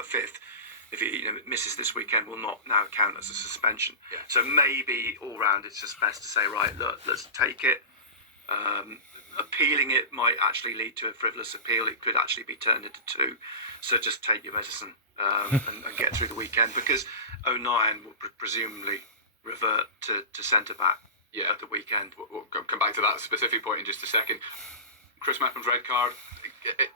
a fifth, if he misses this weekend, will not now count as a suspension. Yeah. So maybe all round it's just best to say, right, look, let's take it. Appealing it might actually lead to a frivolous appeal. It could actually be turned into 2. So just take your medicine and get through the weekend, because O'Nien will presumably revert to centre-back at the weekend. We'll come back to that specific point in just a second. Chris Mepham's red card, it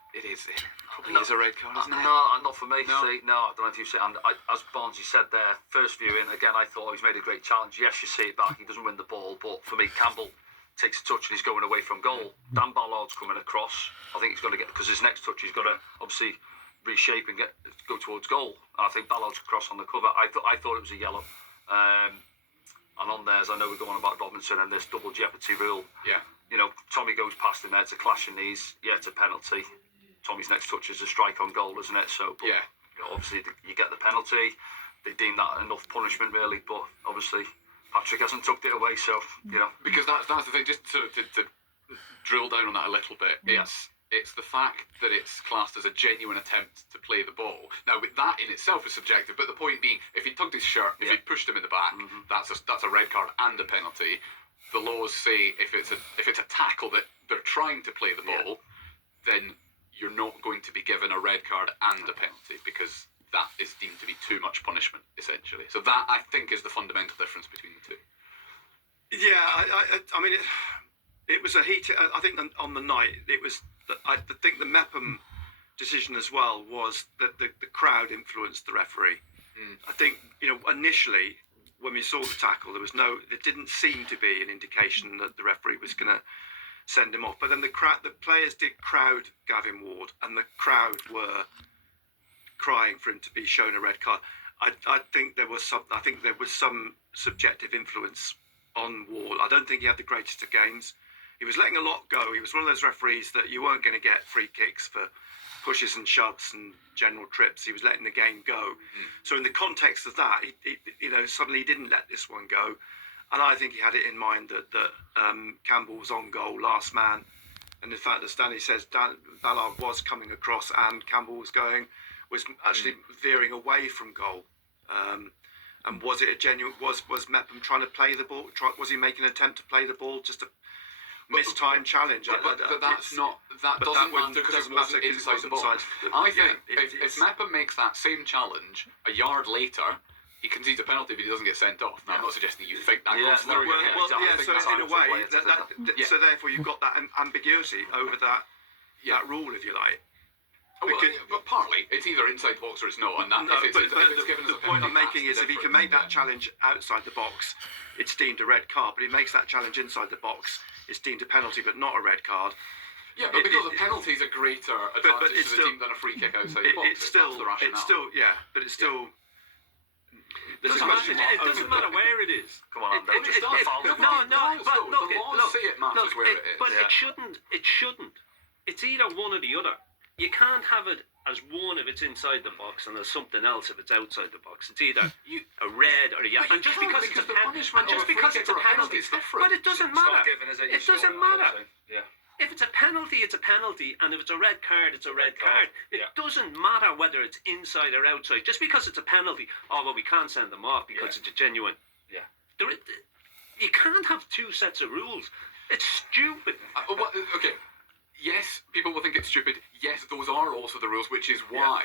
probably is a red card, isn't it? No, not for me. No? See, no, I don't know if you see. And as Barnesy said there, first viewing, again, I thought he's made a great challenge. Yes, you see it back, he doesn't win the ball, but for me, Campbell takes a touch and he's going away from goal. Dan Ballard's coming across. I think he's going to get, because his next touch he's got to obviously reshape and go towards goal. And I think Ballard's across on the cover. I thought it was a yellow. And on theirs, I know we're going on about Robinson and this double jeopardy rule. Yeah. You know, Tommy goes past him there, it's a clash of knees. Yeah, it's a penalty. Tommy's next touch is a strike on goal, isn't it? So, but, yeah. You know, obviously you get the penalty. They deem that enough punishment, really. But obviously Patrick hasn't tucked it away, so, you know. Because that's the thing, just to drill down on that a little bit, it's the fact that it's classed as a genuine attempt to play the ball. Now, that in itself is subjective, but the point being, if he tugged his shirt, if he pushed him in the back, that's a red card and a penalty. The laws say if it's a tackle that they're trying to play the ball, then you're not going to be given a red card and a penalty, because that is deemed to be too much punishment, essentially. So that, I think, is the fundamental difference between the two. Yeah, I mean, it was a heated. I think on the night it was. I think the Mepham decision as well was that the crowd influenced the referee. I think, initially when we saw the tackle, there didn't seem to be an indication that the referee was going to send him off. But then the players did crowd Gavin Ward, and the crowd were crying for him to be shown a red card. I think there was some subjective influence on Ward. I don't think he had the greatest of games. He was letting a lot go. He was one of those referees that you weren't going to get free kicks for pushes and shoves and general trips. He was letting the game go. So in the context of that, suddenly he didn't let this one go. And I think he had it in mind that Campbell was on goal, last man. And in fact, as Stanley says, Ballard was coming across and Campbell was actually veering away from goal. And was it a genuine? Was Mepham trying to play the ball? Was he making an attempt to play the ball? Just a mistimed challenge. But that's not. That doesn't matter because it wasn't inside the box. I think if Mepham makes that same challenge a yard later, he concedes a penalty, but he doesn't get sent off. Now, I'm not suggesting you think that goes through. So in a way, so therefore you've got that ambiguity over that rule, if you like. But partly, it's either inside the box or it's not. And the point I'm making is if he can make that challenge outside the box, it's deemed a red card. But he makes that challenge inside the box, it's deemed a penalty, but not a red card. Yeah, but because a penalty is a greater advantage to the team than a free kick outside the box. It's still. It doesn't matter where it is. Come on, but look, it shouldn't. It's either one or the other. You can't have it as one if it's inside the box and there's something else if it's outside the box. It's either a red or a yellow. And just because it's a penalty, but it doesn't matter. It doesn't matter. If it's a penalty, it's a penalty, and if it's a red card, it's a red card. It doesn't matter whether it's inside or outside. Just because it's a penalty, we can't send them off because it's a genuine. Yeah. You can't have two sets of rules. It's stupid. Okay. Yes, people will think it's stupid. Yes, those are also the rules, which is why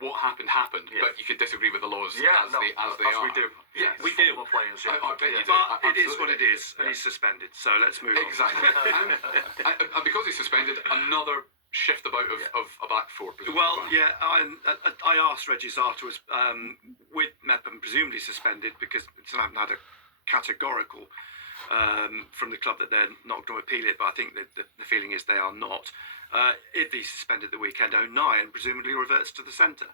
what happened. But you could disagree with the laws as they are. We do. Yes, we do. Players, But it is what it is, and he's suspended. So let's move on. Exactly. And because he's suspended, another shift about of a back four. Well, I asked Reggie Zata with Mepham presumably suspended because I haven't had a categorical from the club that they're not going to appeal it, but I think that the feeling is they are not. If he's suspended the weekend, O'Nien presumably reverts to the centre.